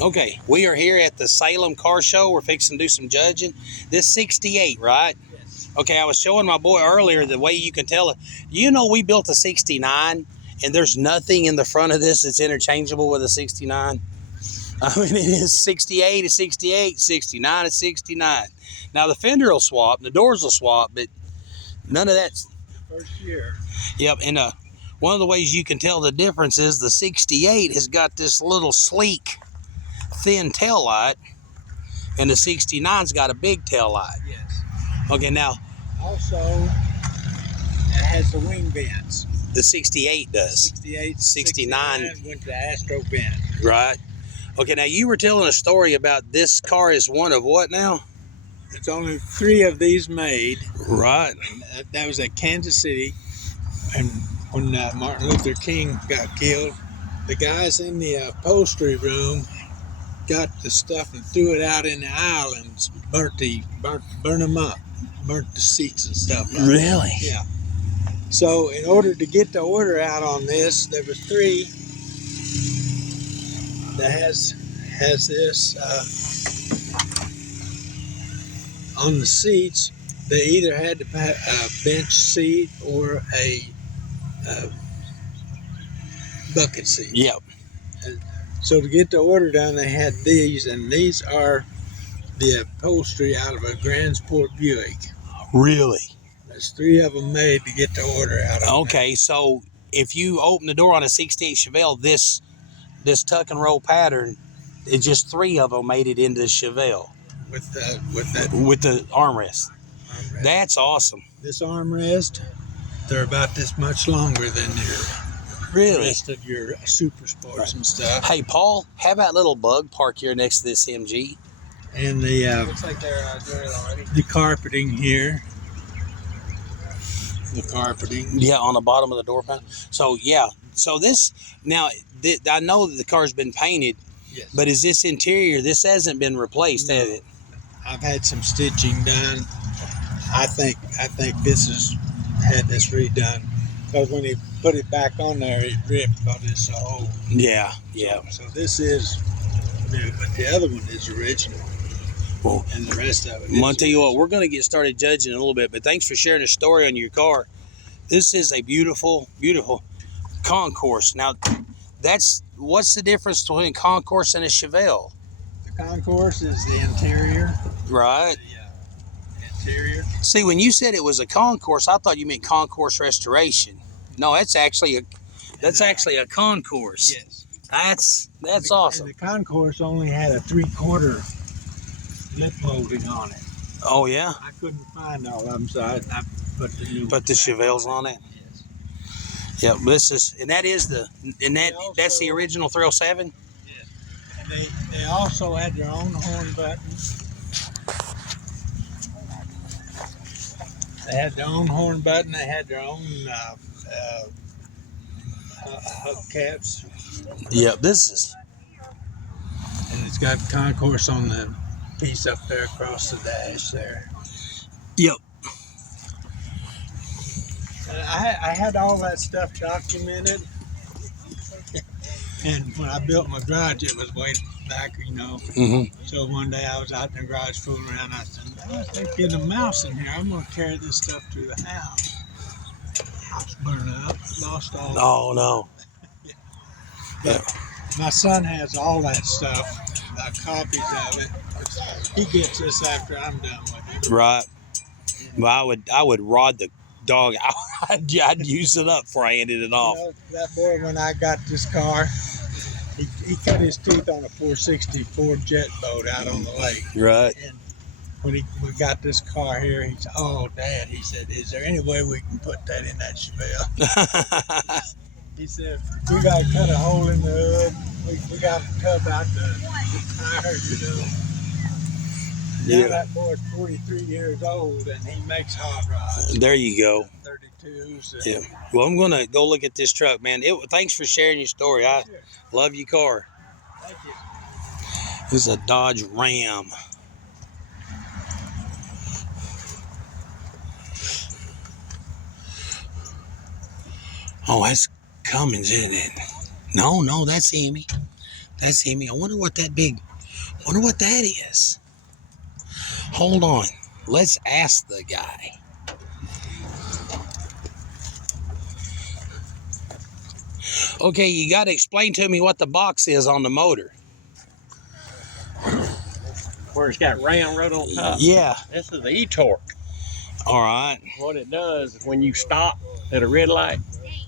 Okay, we are here at the Salem car show. We're fixing to do some judging. This 68, right? Yes. Okay, I was showing my boy earlier the way you can tell it. You know, we built a 69, and there's nothing in the front of this that's interchangeable with a 69. I mean, it is 68 is 68, 69 is 69. Now, the fender will swap, the doors will swap, but none of that's... First year. Yep, and one of the ways you can tell the difference is the 68 has got this little sleek, thin tail light, and the 69's got a big tail light. Yes. Okay, now... Also, it has the wing vents. The 68 does. 68, 69 went to Astro vent. Right. Okay, now you were telling a story about this car is one of what now? There's only 3 of these made. Right. And that was at Kansas City. And when Martin Luther King got killed, the guys in the upholstery room got the stuff and threw it out in the aisle and burn them up, burnt the seats and stuff. Like Really? That. Yeah. So in order to get the order out on this, there was 3 that has this on the seats. They either had to have a bench seat or a bucket seat. Yep. So to get the order done, they had these, and these are the upholstery out of a Grand Sport Buick. Really? There's 3 of them made to get the order out. Okay, so if you open the door on a 68 Chevelle, this tuck and roll pattern, it's just 3 of them made it into Chevelle with the armrest. armrest. That's awesome. This armrest, they're about this much longer than the rest of your super sports and stuff. Hey, Paul, have that little bug park here next to this MG. And the looks like they're doing it already. The carpeting here. The carpeting. Yeah, on the bottom of the door panel. So yeah, so this now I know that the car's been painted. Yes. But is this interior? This hasn't been replaced, has it? I've had some stitching done. I think this has had this redone, because when he put it back on there, it ripped because it's so old. Yeah, yeah. So this is new, but the other one is original. Well, and the rest of it. I'm gonna tell you what, we're gonna get started judging in a little bit, but thanks for sharing a story on your car. This is a beautiful, beautiful concourse. Now, what's the difference between a concourse and a Chevelle? The concourse is the interior. Right. The interior. See, when you said it was a concourse, I thought you meant concourse restoration. No, that's actually a concourse. Yes. That's awesome. And the concourse only had a 3/4 lip molding on it. Oh yeah. I couldn't find all of them, so I put the new. Put the Chevelles on it. Yes. Yeah, that's the original 307. Yes. And they also had their own horn button. They had their own horn button. They had their own hubcaps. Yep, this is. And it's got concourse on the piece up there across the dash there. Yep. I had all that stuff documented. And when I built my garage, it was way back, Mm-hmm. So one day I was out in the garage fooling around. I said, "They're getting a mouse in here. I'm going to carry this stuff to the house." House burned up, lost all. Oh no. Yeah. My son has all that stuff, copies of it. He gets this after I'm done with it. Right. Well, I would rod the dog. I'd use it up before I handed it off. That boy, when I got this car, he cut his teeth on a 464 jet boat out on the lake. Right. And when we got this car here, he said, "Oh, Dad," he said, "is there any way we can put that in that Chevelle?" He said, "We got to cut a hole in the hood. We got to tub out the tire, Yeah. Now that boy's 43 years old, and he makes hot rods. There you go. 32s. Yeah. Well, I'm gonna go look at this truck, man. Thanks for sharing your story. I love your car. Thank you. This is a Dodge Ram. Oh, that's Cummins, isn't it? No, that's Emmy. That's Hemi. I wonder what that is. Hold on. Let's ask the guy. Okay, you got to explain to me what the box is on the motor. Where it's got round right on top. Yeah. This is the e-torque. All right. What it does is when you stop at a red light,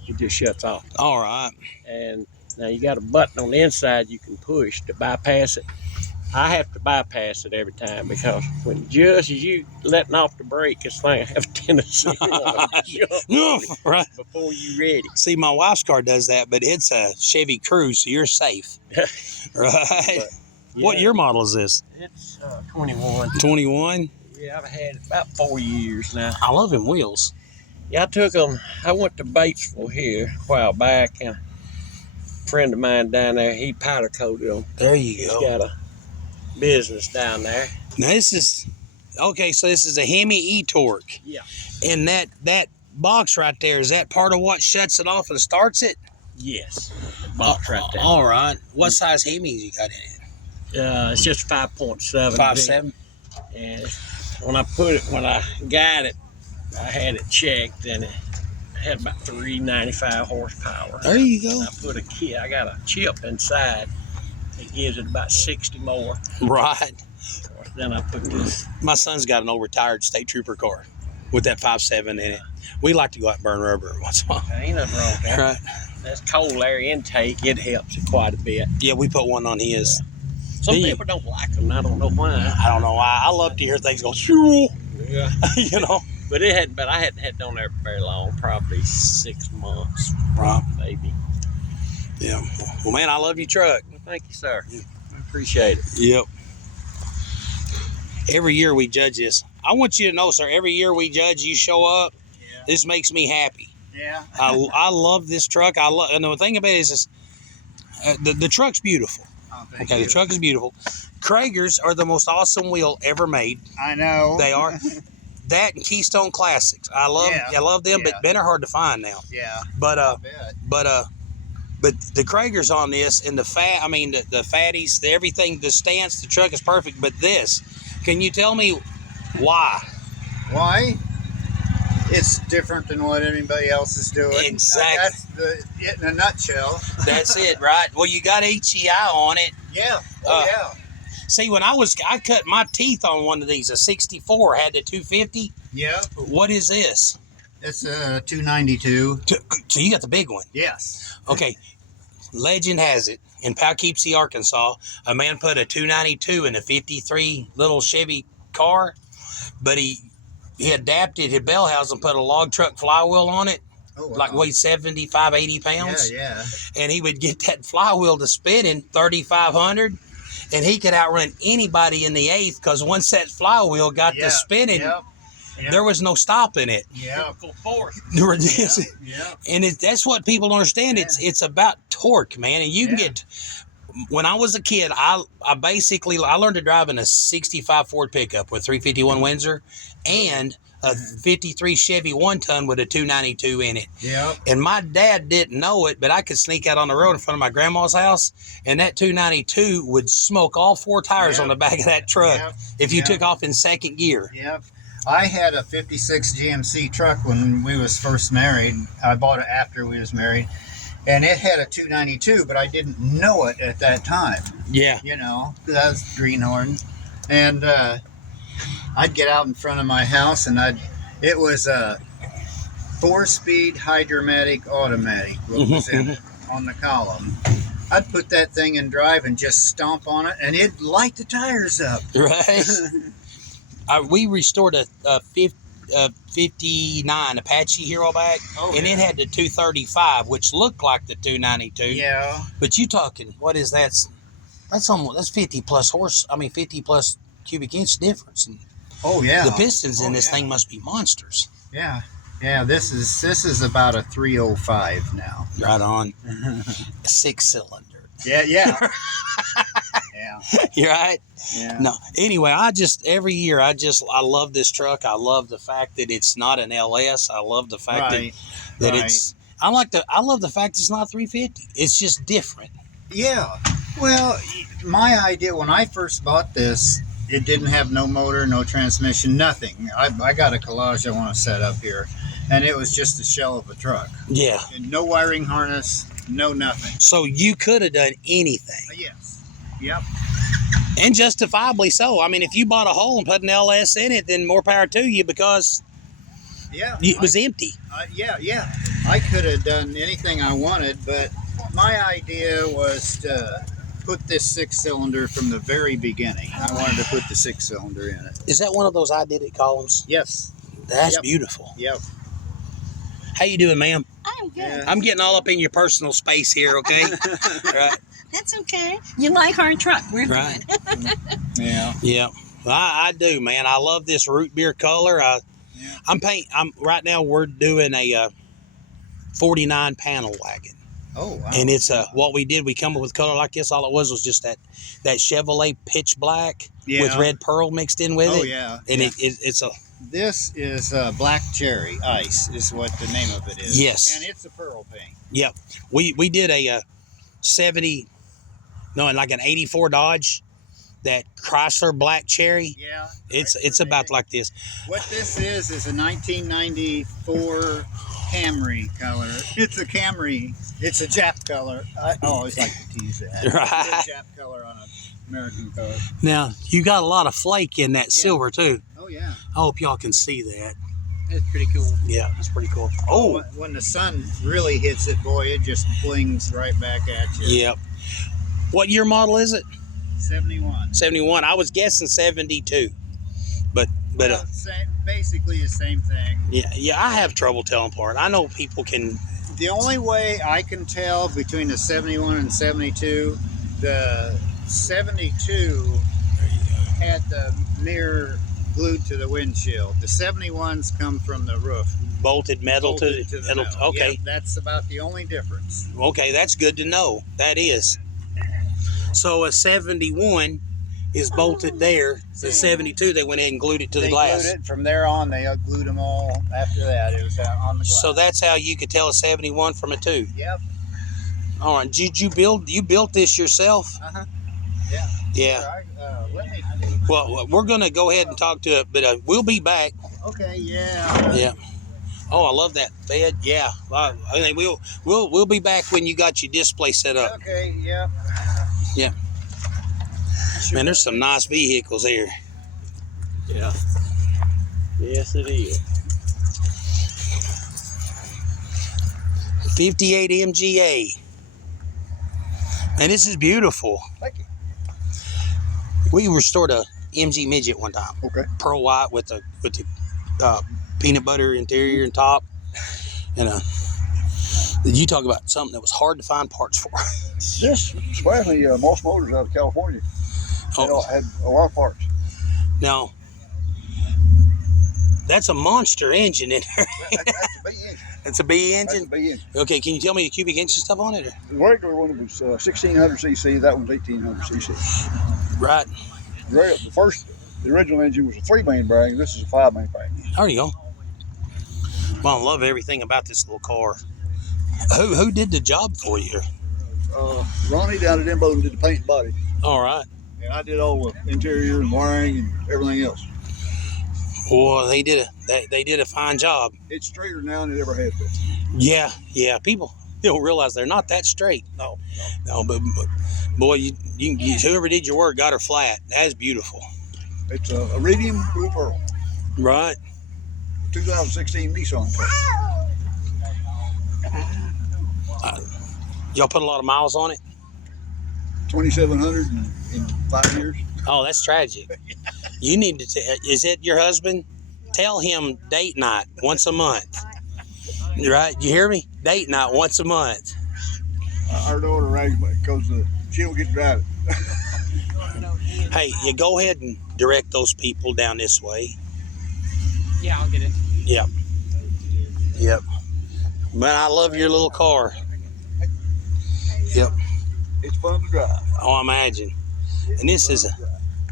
it just shuts off. All right. And now you got a button on the inside you can push to bypass it. I have to bypass it every time because when just as you letting off the brake, this thing have a tendency to jump Right. before you ready. See, my wife's car does that, but it's a Chevy Cruze, so you're safe. Right. But, yeah, What year model is this? It's 21. 21? Yeah, I've had it about 4 years now. I love them wheels. Yeah, I took them. I went to Batesville here a while back, and a friend of mine down there, he powder coated them. There you He's go. got a business down there. Now this is okay. So this is a Hemi e-torque. Yeah. And that box right there, is that part of what shuts it off and starts it? Yes. The box right there. All right. What size Hemis you got in it? It's just 5.7. 5.7. And when I got it, I had it checked, and it had about 395 horsepower. There you go. And I got a chip inside. It gives it about 60 more. Right. Of course, then I put this. My son's got an old retired state trooper car with that 5.7 in it. We like to go out and burn rubber once in a while. Ain't nothing wrong with that. Right. That's cold air intake. It helps it quite a bit. Yeah, we put one on his. Some people don't like them. I don't know why. I don't know why. I love to hear things go, shoo. Yeah. You know. But I hadn't had it on there very long, probably 6 months, Right. maybe. Yeah. Well, man, I love your truck. Well, thank you, sir. I appreciate it. Yep. Every year we judge this. I want you to know, sir, every year we judge, you show up. Yeah. This makes me happy. Yeah. I love this truck. And the thing about it is the truck's beautiful. Oh, thank Okay, you. the truck is beautiful. Kragers are the most awesome wheel ever made. I know. They are. That and Keystone Classics. I love them, Yeah. but men are hard to find now. Yeah. But I bet. but the Kragers on this and the fatties, everything, the stance, the truck is perfect. But this, can you tell me why? Why? It's different than what anybody else is doing. Exactly. That's it in a nutshell. That's it, right? Well, you got HEI on it. Yeah. Oh, yeah. See, when I cut my teeth on one of these, a 64 had the 250. Yeah. What is this? It's a 292. So you got the big one. Yes. Okay. Legend has it, in Poughkeepsie, Arkansas, a man put a 292 in a 53 little Chevy car, but he adapted his bell house and put a log truck flywheel on it, Oh, wow. like weighed 75, 80 pounds. Yeah. And he would get that flywheel to spinning 3,500, and he could outrun anybody in the eighth because once that flywheel got to spinning, Yep. there was no stopping it. Yeah. Force. Yeah. And that's what people don't understand. Yeah. It's about torque, man. And you can get. When I was a kid, I learned to drive in a 65 Ford pickup with 351 Windsor and a 53 Chevy 1-ton with a 292 in it. Yep. And my dad didn't know it, but I could sneak out on the road in front of my grandma's house, and that 292 would smoke all four tires on the back of that truck if you took off in second gear. Yep. I had a 56 GMC truck when we was first married. I bought it after we was married. And it had a 292, but I didn't know it at that time. Yeah. You know, that was greenhorn. And I'd get out in front of my house, and it was a 4-speed hydromatic automatic what was in it on the column. I'd put that thing in drive and just stomp on it, and it'd light the tires up. Right. We restored a 59 Apache here all back, and it had the 235, which looked like the 292. Yeah. But you talking, what is that? That's 50 plus 50 plus cubic inch difference. And Oh, yeah. the pistons in this thing must be monsters. Yeah. Yeah, this is about a 305 now. Right on. A 6-cylinder. Yeah. Yeah. You're right. Yeah. No. Anyway, every year I love this truck. I love the fact that it's not an LS. I love the fact that it's. I love the fact it's not 350. It's just different. Yeah. Well, my idea when I first bought this, it didn't have no motor, no transmission, nothing. I got a Collage I want to set up here, and it was just a shell of a truck. Yeah. And no wiring harness, no nothing. So you could have done anything. Yes. Yep. And justifiably so. I mean, if you bought a hole and put an LS in it, then more power to you because Yeah. it was empty. Yeah. I could have done anything I wanted, but my idea was to put this 6-cylinder from the very beginning. I wanted to put the 6-cylinder in it. Is that one of those I did it columns? Yes. That's Yep. beautiful. Yep. How you doing, ma'am? I'm good. Yeah. I'm getting all up in your personal space here, okay? Right. That's okay. You like our truck. We're Right. good. Yeah. Yeah. Well, I do, man. I love this root beer color. Yeah. I'm right now we're doing a 49 panel wagon. Oh, wow. And it's what we did. We come up with color like this. All it was just that Chevrolet pitch black with red pearl mixed in with it. Oh, yeah. And yeah. it's a This is Black Cherry Ice, is what the name of it is. Yes. And it's a pearl paint. yep. We did a 70, no, like an 84 Dodge, that Chrysler Black Cherry. Yeah. It's about like this. What this is a 1994 Camry color. It's a Camry. It's a Jap color. I always like to tease that. Right. It's a Jap color on an American car. Now you got a lot of flake in that silver too. Oh, yeah. I hope y'all can see that. It's pretty cool. Yeah, that's pretty cool. Oh, When the sun really hits it, boy, it just flings right back at you. yep. What year model is it? 71. 71. I was guessing 72. But Well, basically the same thing. yeah, I have trouble telling apart. I know people can. The only way I can tell between the 71 and 72, the 72 had the mirror glued to the windshield. The 71s come from the roof. Bolted metal Bolted to the metal. metal. Okay. Yep, that's about the only difference. Okay, that's good to know. That is. So a 71 is bolted there. The 72, they went ahead and glued it to the They glass. glued it. From there on, they glued them all. After that, it was on the glass. So that's how you could tell a 71 from a 2. Yep. All right. Did you built this yourself? Uh-huh. Yeah. Yeah. Let me. Well, we're going to go ahead and talk to it, but we'll be back. Okay. Yeah. Yeah. Oh, I love that bed. Yeah. I mean, we'll be back when you got your display set up. Okay. Yeah. Yeah. Man, there's some nice vehicles here. Yeah. Yes, it is. 58 MGA. And this is beautiful. Thank you. We restored a MG Midget one time. Okay. Pearl white with the peanut butter interior and top. And you talk about something that was hard to find parts for. This, especially most motors out of California, Oh, had a lot of parts. now that's a monster engine in there. That's a big engine. It's a B That's a engine. big engine. Okay, can you tell me the cubic inch and stuff on it? Or? The regular one was 1600 cc. That one's 1800 cc. Right. The original engine was a 3-main brag. This is a 5-main brag. There you go. Well, I love everything about this little car. Who did the job for you? Ronnie down at Imbo did the paint and body, All right. and I did all the interior and wiring and everything else. Well, they did a fine job. It's straighter now than it ever has been. Yeah. People don't realize they're not that straight. No, but boy, you whoever did your work got her flat. That's beautiful. It's a iridium blue pearl, Right. 2016 Nissan truck. Y'all put a lot of miles on it? 2,700 in 5 years. Oh, that's tragic. You need to is it your husband? Tell him date night once a month. Right? You hear me? Date night once a month. Our daughter rags because she don't get to drive it. Hey, you go ahead and direct those people down this way. Yeah, I'll get it. Yep. Man, I love your little car. Yep. It's fun to drive. Oh, I imagine. And this is a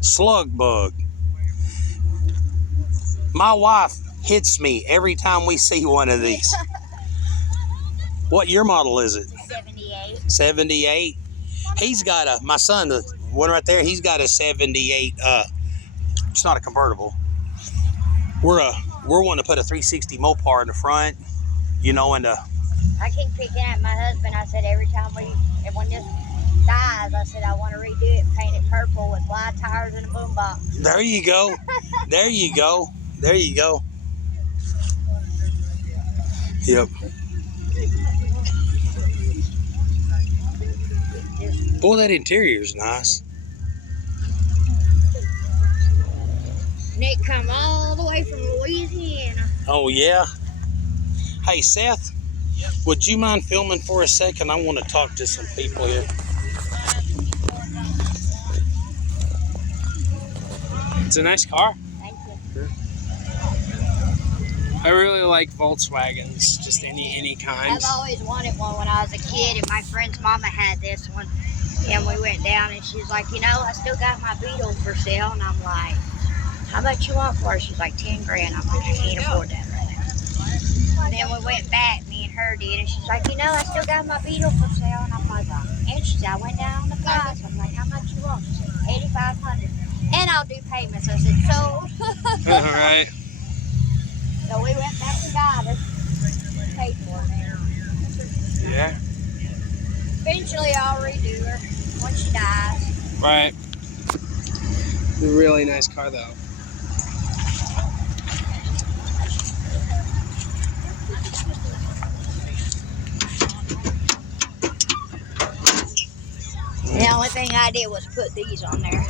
slug bug. My wife hits me every time we see one of these. What year model is it? 78. 78. He's got a, my son, the one right there, he's got a 78, it's not a convertible. We're wanting to put a 360 Mopar in the front, you know, and I keep picking at my husband. I said every time when this dies, I said I want to redo it, paint it purple with fly tires and a boombox. there you go. There you go. There you go. Yep. Boy, that interior's nice. Nick come all the way from Louisiana. Oh, yeah. Hey, Seth, would you mind filming for a second? I want to talk to some people here. It's a nice car. Thank you. I really like Volkswagens, just any kind. I've always wanted one when I was a kid, and my friend's mama had this one. And we went down, and she's like, you know, I still got my Beetle for sale. And I'm like, how much you want for it? She's like, 10 grand. I'm like, I can't afford that right now. And then we went back, me and her did, and she's like, you know, I still got my Beetle for sale. And I'm like, and she said, I went down on the price. I'm like, how much you want? She said, $8,500. And I'll do payments. I said, sold. All right. So we went back and got her. Paid for her. Yeah. Eventually, I'll redo her when she dies. Right. It's a really nice car, though. The only thing I did was put these on there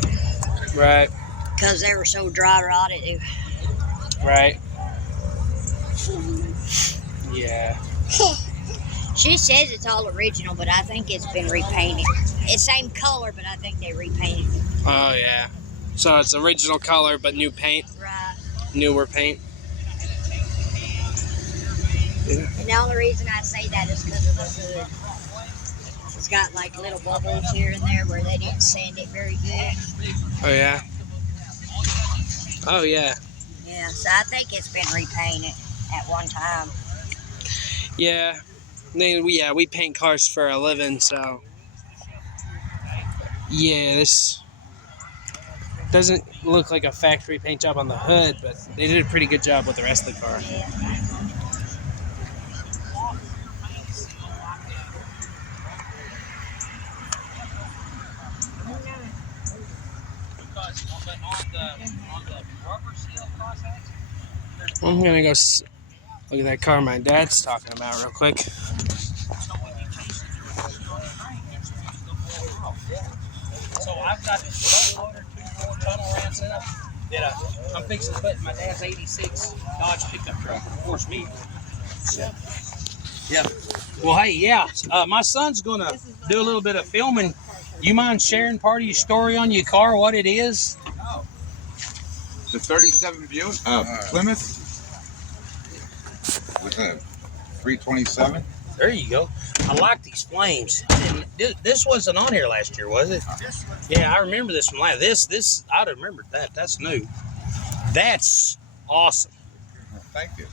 Right. because they were so dry rotted. Right. Yeah. She says it's all original, but I think it's been repainted. It's same color, but I think they repainted it. Oh, yeah. So it's original color, but new paint, Right. newer paint. Yeah. And the only reason I say that is because of the hood. It's got like little bubbles here and there where they didn't sand it very good. Oh, yeah. Oh, yeah. Yeah, so I think it's been repainted at one time. Yeah. We paint cars for a living, so yeah, this doesn't look like a factory paint job on the hood, but they did a pretty good job with the rest of the car. Yeah. I'm gonna go look at that car my dad's talking about real quick. So I've got this boat loader, 2-4 tunnel ran set up that I'm fixing to put in my dad's 86 Dodge pickup truck, of course me. So, yeah. Well, hey, yeah, my son's gonna do a little bit of filming. You mind sharing part of your story on your car, what it is? The 37 Buick Plymouth with a 327. There you go. I like these flames. And this wasn't on here last year, was it? Yeah, I remember this from last. This I'd have remembered that. That's new. That's awesome. Thank you.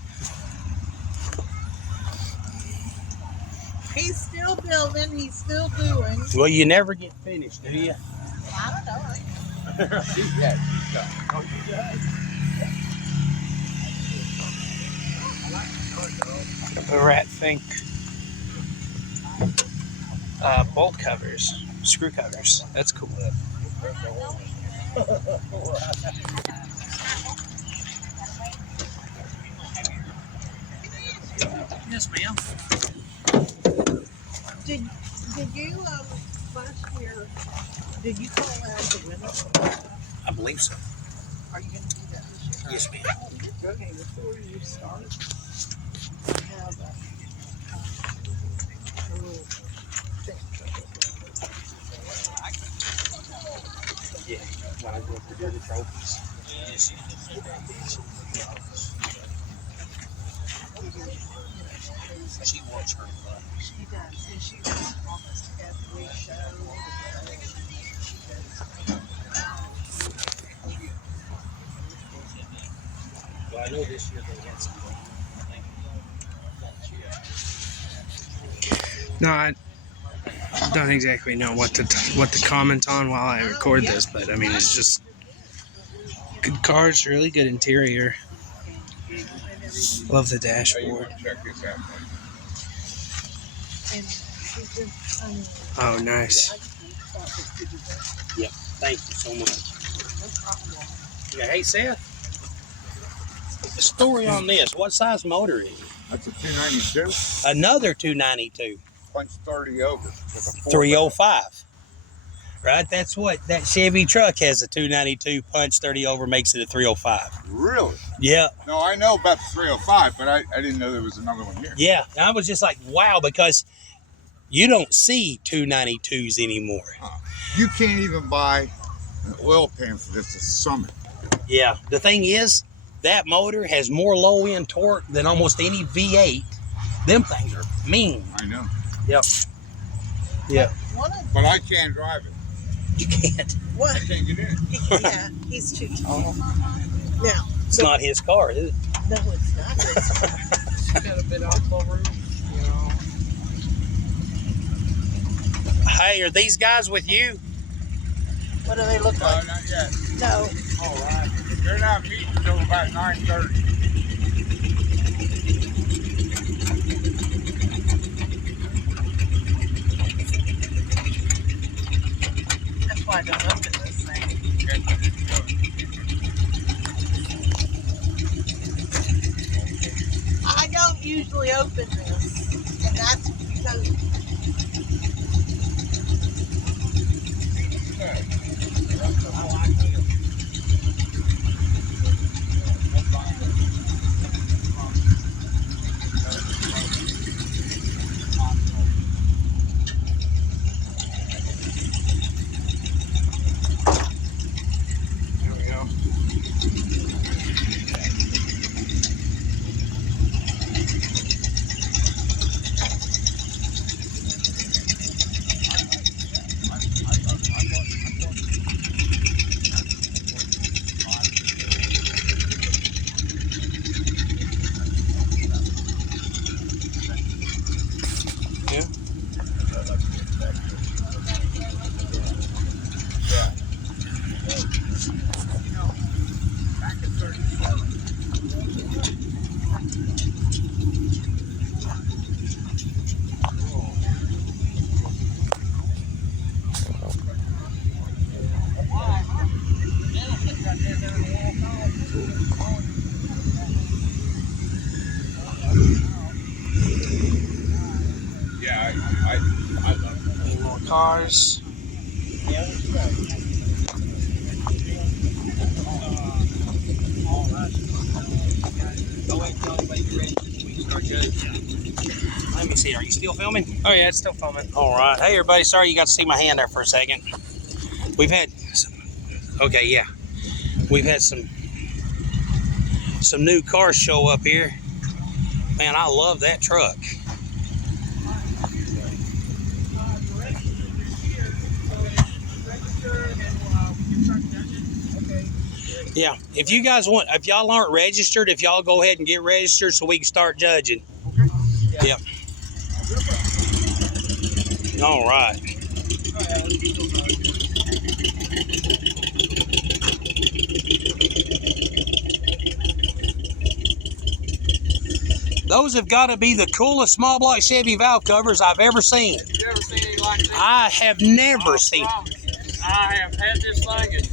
He's still building. He's still doing. Well, you never get finished, do you? I don't know. The Rat Fink bolt covers, screw covers. That's cool. Yes, ma'am. Did you last year? Did you call out the winner? I believe so. Are you going to do that this year? Yes, ma'am. Okay, before you start, have a little thing. Yeah. When I go up to do the trophies. Yes. She wants her fun. She does, and she was almost every show. Well, I know this year they had some. No, don't exactly know what to comment on while I record this, but I mean, it's just good cars, really good interior. Love the dashboard. Check this out. Oh, nice. Yep. Thank you so much. Yeah, hey, Seth. The story on this. What size motor is it? That's a 292. Another 292. Punch 30 over. With a 305. Right? That's what that Chevy truck has, a 292 punch 30 over, makes it a 305. Really? Yeah. No, I know about the 305, but I didn't know there was another one here. Yeah. And I was just like, wow, because you don't see 292s anymore. You can't even buy an oil pan for this, a Summit. Yeah. The thing is, that motor has more low end torque than almost any V8. Them things are mean. I know. Yep. Yeah. But I can't drive it. You can't. What? I can't get in. Yeah, he's too tall. Now, It's not his car, is it? no, it's not. It's got a bit off over, you know. Hey, are these guys with you? What do they look No, like? not yet. No. All right. They're not meeting until about 9:30. That's why I don't open this thing. I don't usually open this, and that's because Yeah, I love it. More cars. Let me see. Are you still filming? Oh yeah, it's still filming. All right. Hey, everybody. Sorry you got to see my hand there for a second. We've had some, okay, yeah. We've had some new cars show up here. Man, I love that truck. Yeah, if you guys want, if y'all aren't registered, if y'all go ahead and get registered so we can start judging. Yep. All right. Those have got to be the coolest small block Chevy valve covers I've ever seen. You ever seen anything like this? I have never seen. I have had this thing at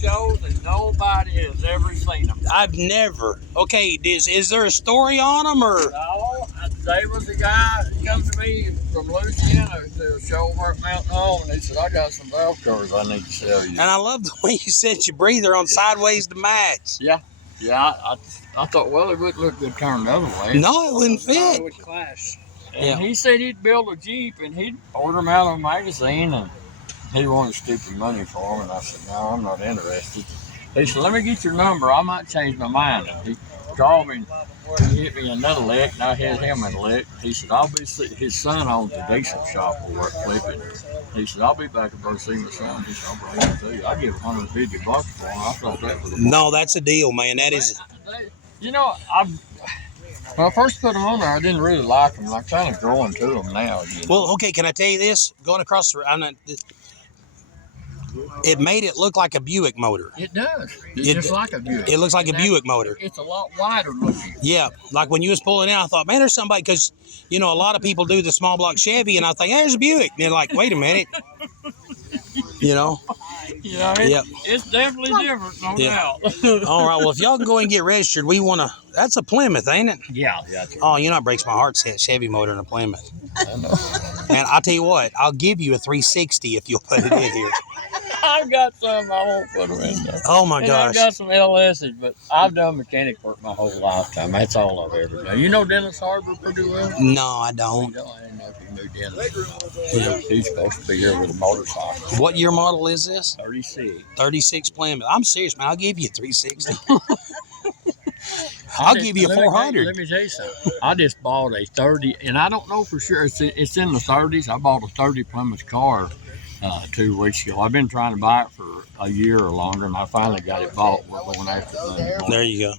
shows, and nobody has ever seen them. I've never. Okay, is there a story on them or? No, there was a guy that come to me from Louisiana to a show over at Mountain Home, and he said, I got some valve covers I need to sell you. And I love the way you set your breather on sideways to match. Yeah, I thought, well, it wouldn't look good turned the other way. No, it wouldn't It fit. would clash. And Yeah. he said he'd build a Jeep, and he'd order them out of a magazine, and he wanted stupid money for them, and I said, no, I'm not interested. He said, let me get your number. I might change my mind. And he called me, and he hit me another lick, and I hit him in a lick. He said, his son owns a diesel shop over at Flippin'. He said, I'll be back and go see my son. He said, I'll bring him to you. I give $150 for him. I thought that was a No, that's a deal, man. That is. You know, When I first put them on there, I didn't really like them. I'm kind of growing to them now. You know? Well, okay, can I tell you this? Going across the, I'm not, it made it look like a Buick motor. It does. It's just like a Buick. It looks like a Buick motor. It's a lot wider looking. Yeah, like when you was pulling out, I thought, man, there's somebody, because, you know, a lot of people do the small block Chevy, and I think, hey, there's a Buick. And they're like, wait a minute. You know? Yeah, it's definitely different, no doubt. All right, well, if y'all can go and get registered, we want to, that's a Plymouth, ain't it? Yeah. Oh, you know, it breaks my heart to see a Chevy motor in a Plymouth. I know. And I'll tell you what, I'll give you a 360 if you'll put it in here. I've got some. I won't put them in there. Oh, my And gosh. I've got some LS's, but I've done mechanic work my whole lifetime. That's all I've ever done. You know Dennis Harbor pretty well? No, I don't. I didn't know if you knew Dennis. He's supposed to be here with a motorcycle. What year model is this? 36. 36 Plymouth. I'm serious, man. I'll give you a 360. I'll give you a 400. Let me tell you something. I just bought a 30, and I don't know for sure. It's in the 30s. I bought a 30 Plymouth car 2 weeks ago. I've been trying to buy it for a year or longer, and I finally got it bought. We're going after it. There you go.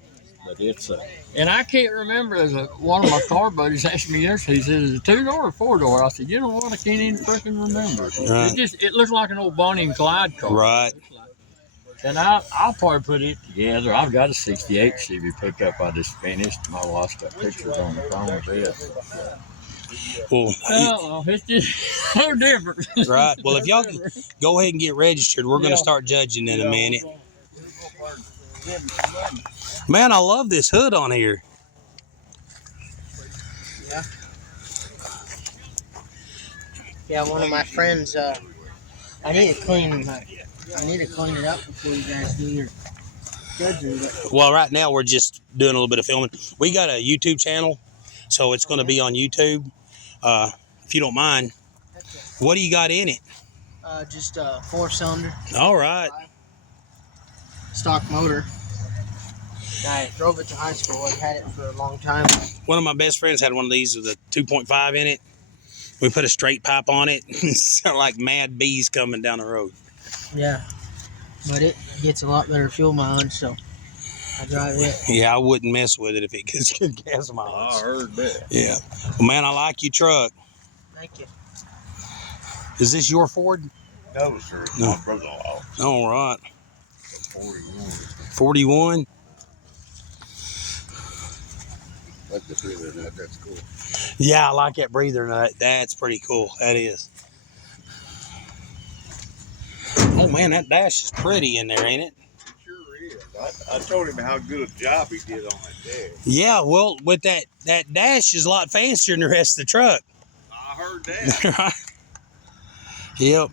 But it's and I can't remember. One of my car buddies asked me yesterday. He said, "Is it a 2-door or 4-door?" I said, "You know what? I can't even freaking remember." Right. It looks like an old Bonnie and Clyde car. Right. And I'll probably put it together. I've got a 68 Chevy pickup I just finished. My wife's got pictures on the phone of it. Well, it's just so different. Right. Well, if y'all go ahead and get registered, we're going to start judging in a minute. Man, I love this hood on here. Yeah. Yeah, one of my friends, I need to clean it up before you guys do your judging. Well, right now we're just doing a little bit of filming. We got a YouTube channel, so it's going to be on YouTube. If you don't mind, what do you got in it? Just a 4-cylinder. All right. Stock motor. I drove it to high school. I've had it for a long time. One of my best friends had one of these with a 2.5 in it. We put a straight pipe on it. It's like mad bees coming down the road. Yeah, but it gets a lot better fuel mileage, so I drive it. Yeah, I wouldn't mess with it if it gets good gas mileage. I heard that. Yeah. Well, man, I like your truck. Thank you. Is this your Ford? No, sir. No. My brother-in-law. All right. 41. 41. Like the breather nut. That's cool. Yeah, I like that breather nut. That's pretty cool. That is. Oh, man, that dash is pretty in there, ain't it? It sure is. I told him how good a job he did on that dash. Yeah, well, with that dash is a lot fancier than the rest of the truck. I heard that. Yep.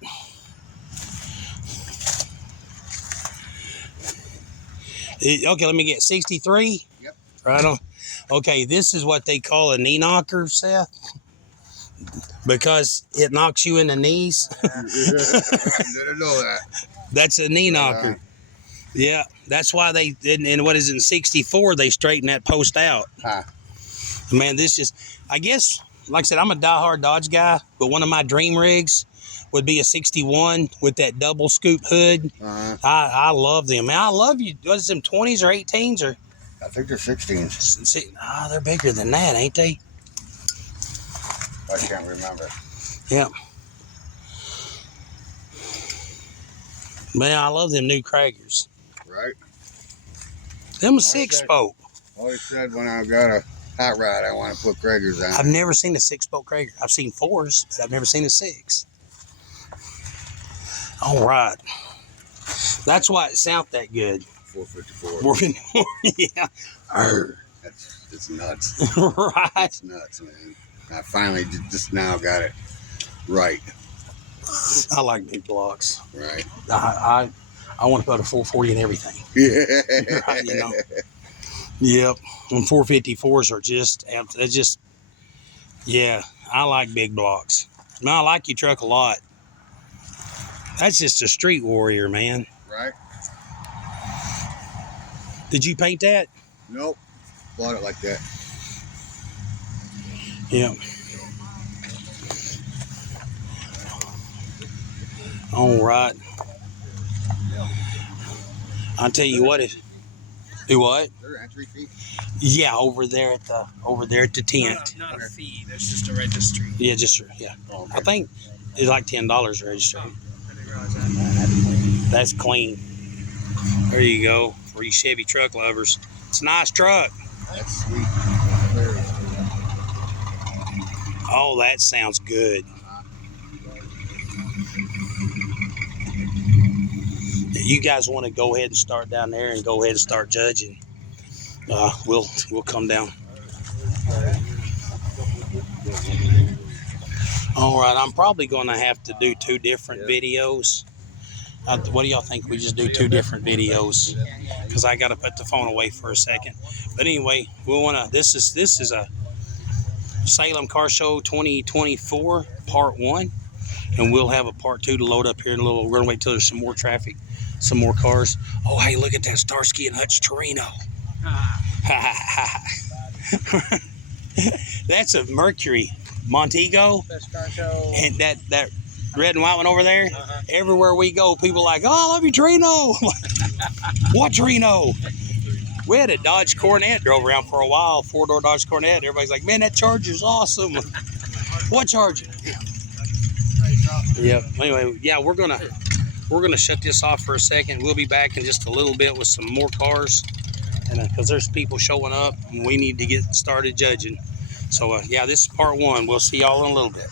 Okay, let me get 63. Yep. Right on. Okay, this is what they call a knee knocker, Seth, because it knocks you in the knees. I didn't know that. That's a knee knocker. Yeah, that's why they didn't. And what is it, in 64, they straightened that post out. Huh. Man, this is, I guess, like I said, I'm a diehard Dodge guy, but one of my dream rigs would be a 61 with that double scoop hood. Uh-huh. I love them. Man, I love you. What is them, 20s or 18s? Or I think they're 16s. they're bigger than that, ain't they? I can't remember. Yeah. Man, I love them new Kragers. Right? Them a 6-spoke. Always said when I got a hot rod, I want to put Kragers on. I've never seen a 6-spoke Krager. I've seen 4s, but I've never seen a 6. All right. That's why it sounds that good. 454. Yeah. It's nuts. Right. It's nuts, man. I finally just now got it right. I like big blocks. Right. I want to put a 440 in everything. Yeah. Right, you know. Yep. And 454s are just, yeah, I like big blocks. Man, I like your truck a lot. That's just a street warrior, man. Right. Did you paint that? Nope. Bought it like that. Yeah. All right. I'll tell you what, if Do what? Their entry fee. Yeah, over there at the tent. Not a fee. There's just a registry. Yeah, yeah. I think it's like $10 register. I didn't realize that. That's clean. There you go for you Chevy truck lovers. It's a nice truck. That's sweet. Very sweet. Oh, that sounds good. You guys want to go ahead and start down there and go ahead and start judging. We'll come down. All right, I'm probably going to have to do 2 different videos. What do y'all think? We just do 2 different videos because I got to put the phone away for a second. But anyway, we want to. This is a Salem Car Show 2024 Part 1, and we'll have a Part 2 to load up here in a little. We're gonna wait till there's some more traffic, some more cars. Oh, hey, look at that Starsky and Hutch Torino. That's a Mercury Montego, and that red and white one over there. Everywhere we go, people are like, oh, I love you, Torino. What Torino? We had a Dodge Coronet, drove around for a while, 4-door Dodge Coronet. Everybody's like, man, that Charger's awesome. What Charger? Yep. Anyway, yeah, we're gonna shut this off for a second. We'll be back in just a little bit with some more cars, and because there's people showing up, and we need to get started judging. So yeah, this is Part 1. We'll see y'all in a little bit.